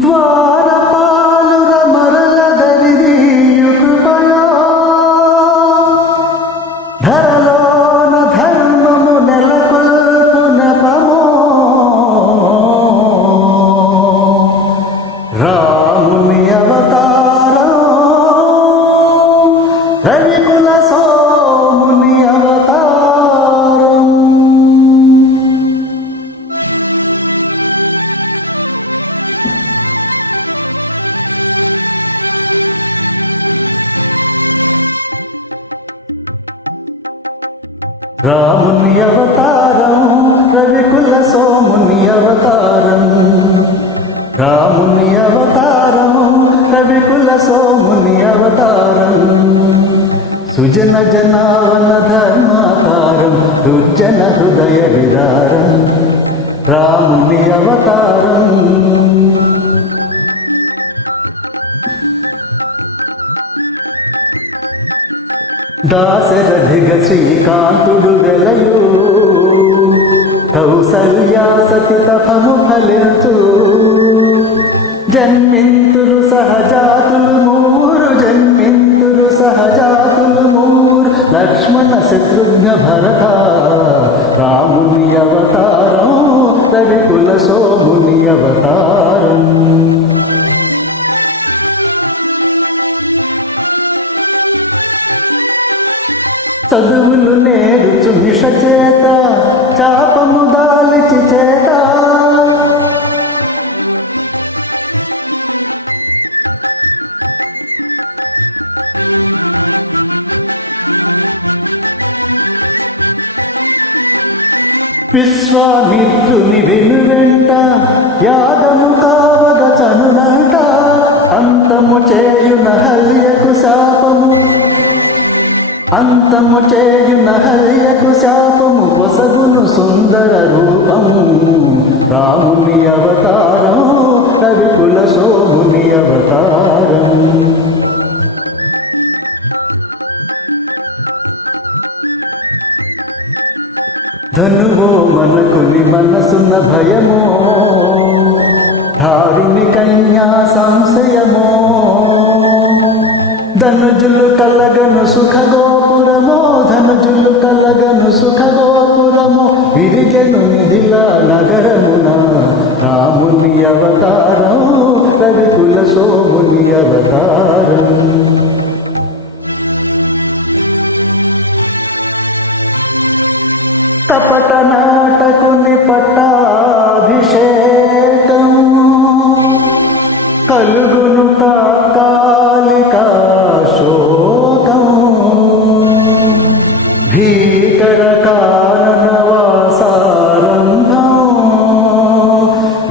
ద్వారపాలుర మరల దరిదీయు కృపయా ధరలోన ధర్మము నెలకొల్పు నెపమో రాముని అవతారం రవికుల సోముని అవతారం. రాముని అవతారం రవికుల సోముని అవతారం. రాముని అవతారం రవికుల సోముని అవతారం. సుజన జనావన ధర్మాకారం దుర్జన హృదయ విదారం. రాముని అవతారం. దాశరథిగ శ్రీకాంతుడు వెలయు కౌసల్యా సతి తపము ఫలించు. జన్మింతురు సహజాతులు మూరు జన్మింతురు సహజాతులు మూరు లక్ష్మణ శత్రుఘ్న భరత. రాముని అవతారం రవికుల సోముని అవతారం. చదువులు నేర్చు మిష చేత చాపము దాల్చి చేత. విశ్వామిత్రుని వెనువెంట యాగము కావగ చనునంట. అంతము చేయున హల్యకు శాపము అంతము చేయున హల్యకు శాపము పొసగును సుందర రూపము. రాముని అవతారం రవికుల సోముని అవతారం. ధనువో మనకుని మనసున్న భయమో ధారిని కన్యా సంశయమో. ధనుజులు కలగను సుఖ గోపురమో ధనుజులు కలగను సుఖ గోపురమో. విరిగెను నిధిల నగరమున రాముని అవతారం రవికుల సోముని అవతారం. కపట నాటకుని పట్టాభిషేకం కలుగును తాత్కాలిక శోకం. భీకర కారణవాసారంభం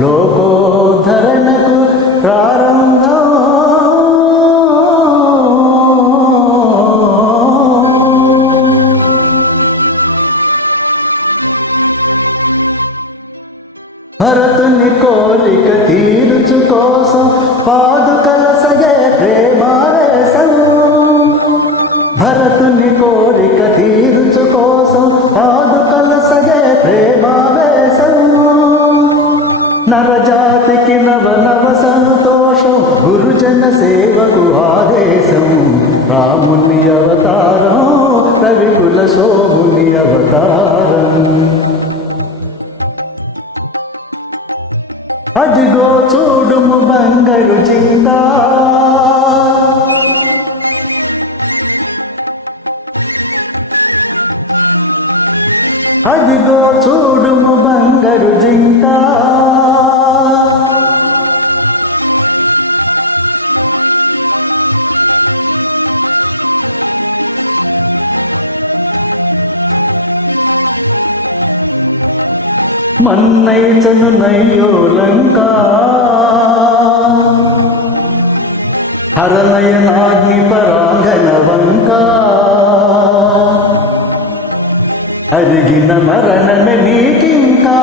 లోకోద్ధరణకు ప్రారంభం. భరతుని కోరిక తీర్చు కోసం పాదుకల సగే ప్రేమావేశం. భరతుని కోరిక తీర్చు కోసం పాదుకల సగే ప్రేమావేశం. నరజాతికి నవ నవ సంతోషం గురుజన సేవకు ఆదేశం. రాముని అవతారం రవికుల సోముని అవతారం. అదిగో చూడుము బంగారు జింక అదిగో చూడుము బంగారు జింక. మన్నైచను నయ్యో లంక హరనయనాగ్ని పరాంగణ వంక. అరిగిన మరణమే నీకింకా.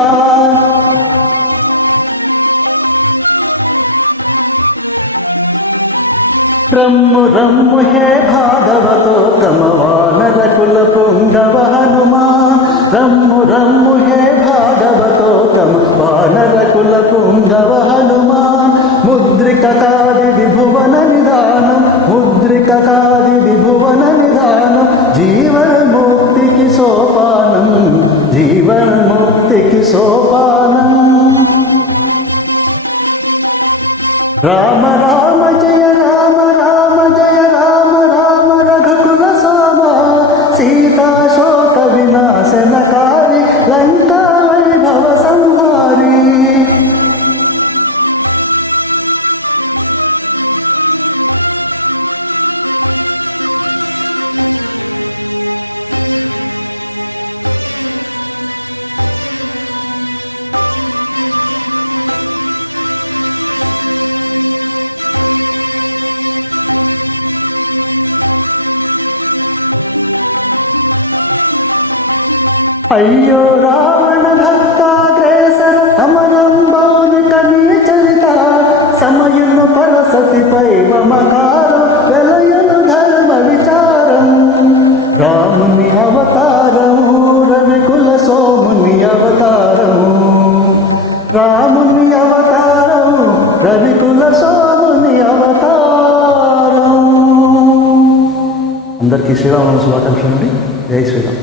రమ్ము రమ్ము హే భాగవతోత్తమ వానర కుల పుంగవ హనుమాన్. రమ్ము రమ్ము హే భాగవతోత్తమ వానర కుల పుంగవ హనుమాన్. ముద్రిక కాదిది భువన నిదానం, ముద్రిక కాదిది భువన నిదానం, జీవన్ముక్తికి సోపానం, జీవన్ముక్తికి సోపానం. రామ రామ జయ రామ రామ జయ రామ రామ రఘుకుల సోమ, సీతాశోక వినాశనకారి, లంకా వైభవ సంహారి. అయ్యో రావణ భక్తాగ్రేసర సమరం బౌనిక నీ చరిత, సమయును పరసతిపై మమకారం, వెలయును ధర్మ విచారం. రాముని అవతారము రవికుల సోముని అవతారము, రాముని అవతారము రవికుల సోముని అవతారం. అందరికీ శ్రీరామ శుభాకాంక్షలు అండి. జై శ్రీరామ్.